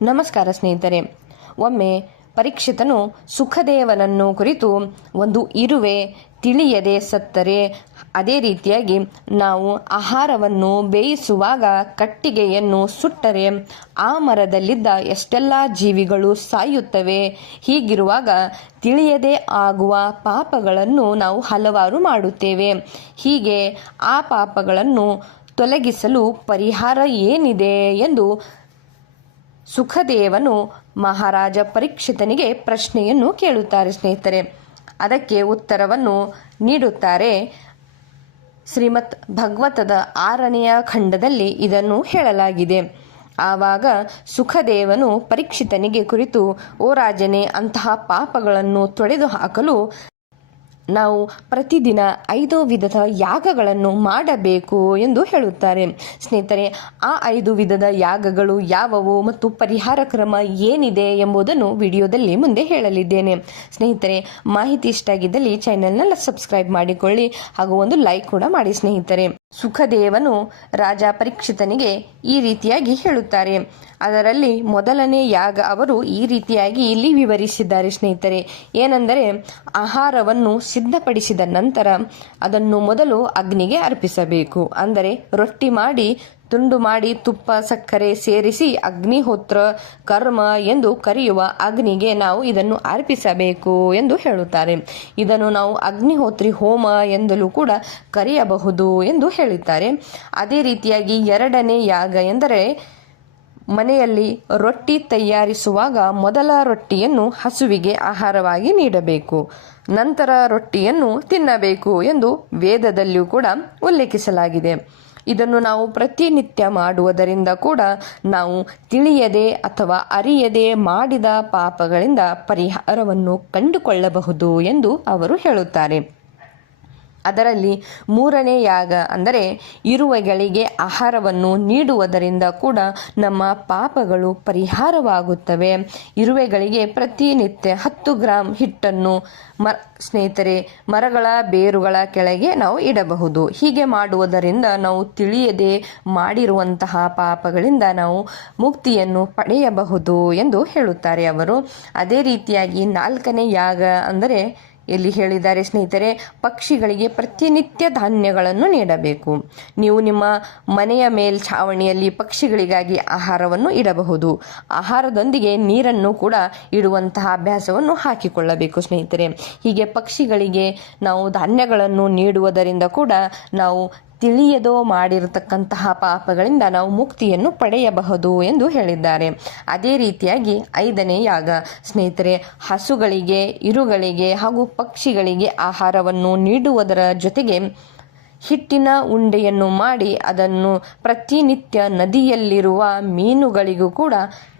ನಮಸ್ಕಾರ ಸ್ನೇಹಿತರೆ. ಒಮ್ಮೆ ಪರೀಕ್ಷಿತನು ಸುಖದೇವನನ್ನು ಕುರಿತು, ಒಂದು ಇರುವೆ ತಿಳಿಯದೆ ಸತ್ತರೆ, ಅದೇ ರೀತಿಯಾಗಿ ನಾವು ಆಹಾರವನ್ನು ಬೇಯಿಸುವಾಗ ಕಟ್ಟಿಗೆಯನ್ನು ಸುಟ್ಟರೆ ಆ ಮರದಲ್ಲಿದ್ದ ಎಷ್ಟೆಲ್ಲ ಜೀವಿಗಳು ಸಾಯುತ್ತವೆ. ಹೀಗಿರುವಾಗ ತಿಳಿಯದೆ ಆಗುವ ಪಾಪಗಳನ್ನು ನಾವು ಹಲವಾರು ಮಾಡುತ್ತೇವೆ. ಹೀಗೆ ಆ ಪಾಪಗಳನ್ನು ತೊಲಗಿಸಲು ಪರಿಹಾರ ಏನಿದೆ ಎಂದು ಸುಖದೇವನು ಮಹಾರಾಜ ಪರೀಕ್ಷಿತನಿಗೆ ಪ್ರಶ್ನೆಯನ್ನು ಕೇಳುತ್ತಾರೆ ಸ್ನೇಹಿತರೆ. ಅದಕ್ಕೆ ಉತ್ತರವನ್ನು ನೀಡುತ್ತಾರೆ. ಶ್ರೀಮತ್ ಭಾಗವತದ 6ನೆಯ ಖಂಡದಲ್ಲಿ ಇದನ್ನು ಹೇಳಲಾಗಿದೆ. ಆವಾಗ ಸುಖದೇವನು ಪರೀಕ್ಷಿತನಿಗೆ ಕುರಿತು, ಓ ರಾಜನೇ, ಅಂತಹ ಪಾಪಗಳನ್ನು ತೊಡೆದು ಹಾಕಲು ನಾವು ಪ್ರತಿದಿನ 5 ವಿಧದ ಯಾಗಗಳನ್ನು ಮಾಡಬೇಕು ಎಂದು ಹೇಳುತ್ತಾರೆ. ಸ್ನೇಹಿತರೆ, ಆ 5 ವಿಧದ ಯಾಗಗಳು ಯಾವುವು ಮತ್ತು ಪರಿಹಾರ ಕ್ರಮ ಏನಿದೆ ಎಂಬುದನ್ನು ವಿಡಿಯೋದಲ್ಲಿ ಮುಂದೆ ಹೇಳಲಿದ್ದೇನೆ. ಸ್ನೇಹಿತರೆ, ಮಾಹಿತಿ ಇಷ್ಟ ಆಗಿದ್ದಲ್ಲಿ ಚಾನೆಲ್ನ ಸಬ್ಸ್ಕ್ರೈಬ್ ಮಾಡಿಕೊಳ್ಳಿ ಹಾಗೂ ಒಂದು ಲೈಕ್ ಕೂಡ ಮಾಡಿ ಸ್ನೇಹಿತರೆ. ಸುಖದೇವನು ರಾಜ ಪರೀಕ್ಷಿತನಿಗೆ ಈ ರೀತಿಯಾಗಿ ಹೇಳುತ್ತಾರೆ. ಅದರಲ್ಲಿ ಮೊದಲನೇ ಯಾಗ ಅವರು ಈ ರೀತಿಯಾಗಿ ಇಲ್ಲಿ ವಿವರಿಸಿದ್ದಾರೆ ಸ್ನೇಹಿತರೆ. ಏನೆಂದರೆ, ಆಹಾರವನ್ನು ಸಿದ್ಧಪಡಿಸಿದ ನಂತರ ಅದನ್ನು ಮೊದಲು ಅಗ್ನಿಗೆ ಅರ್ಪಿಸಬೇಕು. ಅಂದರೆ ರೊಟ್ಟಿ ಮಾಡಿ ತುಂಡು ಮಾಡಿ ತುಪ್ಪ ಸಕ್ಕರೆ ಸೇರಿಸಿ ಅಗ್ನಿಹೋತ್ರ ಕರ್ಮ ಎಂದು ಕರೆಯುವ ಅಗ್ನಿಗೆ ನಾವು ಇದನ್ನು ಅರ್ಪಿಸಬೇಕು ಎಂದು ಹೇಳುತ್ತಾರೆ. ಇದನ್ನು ನಾವು ಅಗ್ನಿಹೋತ್ರಿ ಹೋಮ ಎಂದಲೂ ಕೂಡ ಕರೆಯಬಹುದು ಎಂದು ಹೇಳುತ್ತಾರೆ. ಅದೇ ರೀತಿಯಾಗಿ 2ನೇ ಯಾಗ ಎಂದರೆ, ಮನೆಯಲ್ಲಿ ರೊಟ್ಟಿ ತಯಾರಿಸುವಾಗ ಮೊದಲ ರೊಟ್ಟಿಯನ್ನು ಹಸುವಿಗೆ ಆಹಾರವಾಗಿ ನೀಡಬೇಕು, ನಂತರ ರೊಟ್ಟಿಯನ್ನು ತಿನ್ನಬೇಕು ಎಂದು ವೇದದಲ್ಲಿಯೂ ಕೂಡ ಉಲ್ಲೇಖಿಸಲಾಗಿದೆ. ಇದನ್ನು ನಾವು ಪ್ರತಿನಿತ್ಯ ಮಾಡುವುದರಿಂದ ಕೂಡ ನಾವು ತಿಳಿಯದೆ ಅಥವಾ ಅರಿಯದೆ ಮಾಡಿದ ಪಾಪಗಳಿಂದ ಪರಿಹಾರವನ್ನು ಕಂಡುಕೊಳ್ಳಬಹುದು ಎಂದು ಅವರು ಹೇಳುತ್ತಾರೆ. ಅದರಲ್ಲಿ 3ನೇ ಯಾಗ ಅಂದರೆ, ಇರುವೆಗಳಿಗೆ ಆಹಾರವನ್ನು ನೀಡುವುದರಿಂದ ಕೂಡ ನಮ್ಮ ಪಾಪಗಳು ಪರಿಹಾರವಾಗುತ್ತವೆ. ಇರುವೆಗಳಿಗೆ ಪ್ರತಿನಿತ್ಯ 10 ಗ್ರಾಂ ಹಿಟ್ಟನ್ನು ಸ್ನೇಹಿತರೆ ಮರಗಳ ಬೇರುಗಳ ಕೆಳಗೆ ನಾವು ಇಡಬಹುದು. ಹೀಗೆ ಮಾಡುವುದರಿಂದ ನಾವು ತಿಳಿಯದೆ ಮಾಡಿರುವಂತಹ ಪಾಪಗಳಿಂದ ನಾವು ಮುಕ್ತಿಯನ್ನು ಪಡೆಯಬಹುದು ಎಂದು ಹೇಳುತ್ತಾರೆ ಅವರು. ಅದೇ ರೀತಿಯಾಗಿ 4ನೇ ಯಾಗ ಅಂದರೆ, ಇಲ್ಲಿ ಹೇಳಿದ್ದಾರೆ ಸ್ನೇಹಿತರೆ, ಪಕ್ಷಿಗಳಿಗೆ ಪ್ರತಿನಿತ್ಯ ಧಾನ್ಯಗಳನ್ನು ನೀಡಬೇಕು. ನೀವು ನಿಮ್ಮ ಮನೆಯ ಮೇಲ್ಛಾವಣಿಯಲ್ಲಿ ಪಕ್ಷಿಗಳಿಗಾಗಿ ಆಹಾರವನ್ನು ಇಡಬಹುದು. ಆಹಾರದೊಂದಿಗೆ ನೀರನ್ನು ಕೂಡ ಇಡುವಂತಹ ಅಭ್ಯಾಸವನ್ನು ಹಾಕಿಕೊಳ್ಳಬೇಕು ಸ್ನೇಹಿತರೆ. ಹೀಗೆ ಪಕ್ಷಿಗಳಿಗೆ ನಾವು ಧಾನ್ಯಗಳನ್ನು ನೀಡುವುದರಿಂದ ಕೂಡ ನಾವು ತಿಳಿಯದೋ ಮಾಡಿರತಕ್ಕಂತಹ ಪಾಪಗಳಿಂದ ನಾವು ಮುಕ್ತಿಯನ್ನು ಪಡೆಯಬಹುದು ಎಂದು ಹೇಳಿದ್ದಾರೆ. ಅದೇ ರೀತಿಯಾಗಿ 5ನೇ ಯಾಗ ಸ್ನೇಹಿತರೆ, ಹಸುಗಳಿಗೆ, ಇರುಗಳಿಗೆ ಹಾಗೂ ಪಕ್ಷಿಗಳಿಗೆ ಆಹಾರವನ್ನು ನೀಡುವುದರ ಜೊತೆಗೆ ಹಿಟ್ಟಿನ ಉಂಡೆಯನ್ನು ಮಾಡಿ ಅದನ್ನು ಪ್ರತಿನಿತ್ಯ ನದಿಯಲ್ಲಿರುವ ಮೀನುಗಳಿಗೂ ಕೂಡ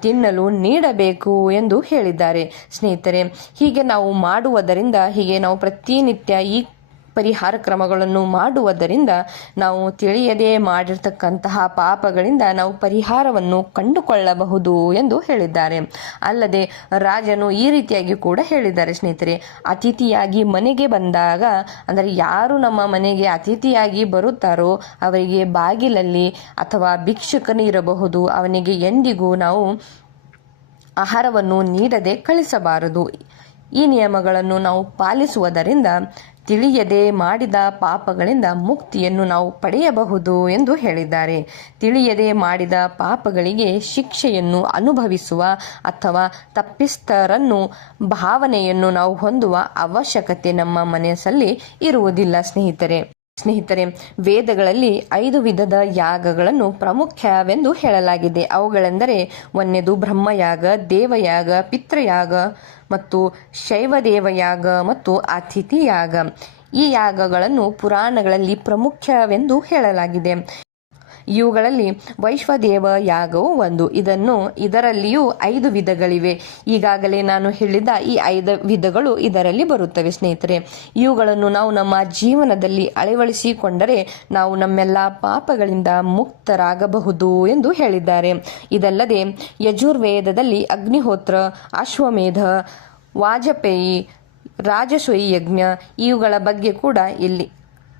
ತಿನ್ನಲು ನೀಡಬೇಕು ಎಂದು ಹೇಳಿದ್ದಾರೆ ಸ್ನೇಹಿತರೆ. ಹೀಗೆ ನಾವು ಮಾಡುವುದರಿಂದ, ಹೀಗೆ ನಾವು ಪ್ರತಿನಿತ್ಯ ಈ ಪರಿಹಾರ ಕ್ರಮಗಳನ್ನು ಮಾಡುವುದರಿಂದ ನಾವು ತಿಳಿಯದೆ ಮಾಡಿರ್ತಕ್ಕಂತಹ ಪಾಪಗಳಿಂದ ನಾವು ಪರಿಹಾರವನ್ನು ಕಂಡುಕೊಳ್ಳಬಹುದು ಎಂದು ಹೇಳಿದ್ದಾರೆ. ಅಲ್ಲದೆ ರಾಜನು ಈ ರೀತಿಯಾಗಿ ಕೂಡ ಹೇಳಿದ್ದಾರೆ ಸ್ನೇಹಿತರೆ, ಅತಿಥಿಯಾಗಿ ಮನೆಗೆ ಬಂದಾಗ, ಅಂದರೆ ಯಾರು ನಮ್ಮ ಮನೆಗೆ ಅತಿಥಿಯಾಗಿ ಬರುತ್ತಾರೋ ಅವರಿಗೆ ಬಾಗಿಲಲ್ಲಿ ಅಥವಾ ಭಿಕ್ಷುಕನಿರಬಹುದು, ಅವನಿಗೆ ಎಂದಿಗೂ ನಾವು ಆಹಾರವನ್ನು ನೀಡದೆ ಕಳಿಸಬಾರದು. ಈ ನಿಯಮಗಳನ್ನು ನಾವು ಪಾಲಿಸುವುದರಿಂದ ತಿಳಿಯದೆ ಮಾಡಿದ ಪಾಪಗಳಿಂದ ಮುಕ್ತಿಯನ್ನು ನಾವು ಪಡೆಯಬಹುದು ಎಂದು ಹೇಳಿದ್ದಾರೆ. ತಿಳಿಯದೆ ಮಾಡಿದ ಪಾಪಗಳಿಗೆ ಶಿಕ್ಷೆಯನ್ನು ಅನುಭವಿಸುವ ಅಥವಾ ತಪ್ಪಿಸ್ಥರನ್ನು ಭಾವನೆಯನ್ನು ನಾವು ಹೊಂದುವ ಅವಶ್ಯಕತೆ ನಮ್ಮ ಮನಸ್ಸಲ್ಲಿ ಇರುವುದಿಲ್ಲ ಸ್ನೇಹಿತರೆ, ವೇದಗಳಲ್ಲಿ 5 ವಿಧದ ಯಾಗಗಳನ್ನು ಪ್ರಾಮುಖ್ಯವೆಂದು ಹೇಳಲಾಗಿದೆ. ಅವುಗಳೆಂದರೆ, 1ನೇದು ಬ್ರಹ್ಮಯಾಗ, ದೇವಯಾಗ, ಪಿತೃಯಾಗ ಮತ್ತು ಶೈವದೇವಯಾಗ ಮತ್ತು ಅತಿಥಿ ಯಾಗ. ಈ ಯಾಗಗಳನ್ನು ಪುರಾಣಗಳಲ್ಲಿ ಪ್ರಾಮುಖ್ಯವೆಂದು ಹೇಳಲಾಗಿದೆ. ಇವುಗಳಲ್ಲಿ ವೈಶ್ವದೇವ ಯಾಗವು ಒಂದು. ಇದರಲ್ಲಿಯೂ 5 ವಿಧಗಳಿವೆ. ಈಗಾಗಲೇ ನಾನು ಹೇಳಿದ ಈ 5 ವಿಧಗಳು ಇದರಲ್ಲಿ ಬರುತ್ತವೆ ಸ್ನೇಹಿತರೆ. ಇವುಗಳನ್ನು ನಾವು ನಮ್ಮ ಜೀವನದಲ್ಲಿ ಅಳವಡಿಸಿಕೊಂಡರೆ ನಾವು ನಮ್ಮೆಲ್ಲ ಪಾಪಗಳಿಂದ ಮುಕ್ತರಾಗಬಹುದು ಎಂದು ಹೇಳಿದ್ದಾರೆ. ಇದಲ್ಲದೆ ಯಜುರ್ವೇದದಲ್ಲಿ ಅಗ್ನಿಹೋತ್ರ, ಅಶ್ವಮೇಧ, ವಾಜಪೇಯಿ, ರಾಜಸೂಯಿ ಯಜ್ಞ ಇವುಗಳ ಬಗ್ಗೆ ಕೂಡ ಇಲ್ಲಿ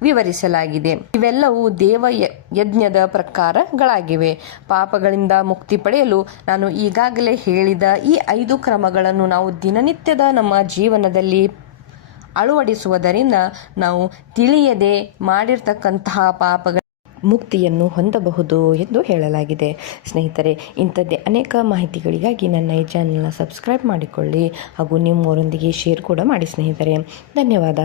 ವಿವರಿಸಲಾಗಿದೆ. ಇವೆಲ್ಲವೂ ದೇವ ಯಜ್ಞದ ಪ್ರಕಾರಗಳಾಗಿವೆ. ಪಾಪಗಳಿಂದ ಮುಕ್ತಿ ಪಡೆಯಲು ನಾನು ಈಗಾಗಲೇ ಹೇಳಿದ ಈ 5 ಕ್ರಮಗಳನ್ನು ನಾವು ದಿನನಿತ್ಯದ ನಮ್ಮ ಜೀವನದಲ್ಲಿ ಅಳವಡಿಸುವುದರಿಂದ ನಾವು ತಿಳಿಯದೆ ಮಾಡಿರ್ತಕ್ಕಂತಹ ಪಾಪಗಳ ಮುಕ್ತಿಯನ್ನು ಹೊಂದಬಹುದು ಎಂದು ಹೇಳಲಾಗಿದೆ. ಸ್ನೇಹಿತರೆ, ಇಂಥದ್ದೇ ಅನೇಕ ಮಾಹಿತಿಗಳಿಗಾಗಿ ನನ್ನ ಈ ಚಾನಲ್ನ ಸಬ್ಸ್ಕ್ರೈಬ್ ಮಾಡಿಕೊಳ್ಳಿ ಹಾಗೂ ನಿಮ್ಮವರೊಂದಿಗೆ ಶೇರ್ ಕೂಡ ಮಾಡಿ ಸ್ನೇಹಿತರೆ. ಧನ್ಯವಾದ.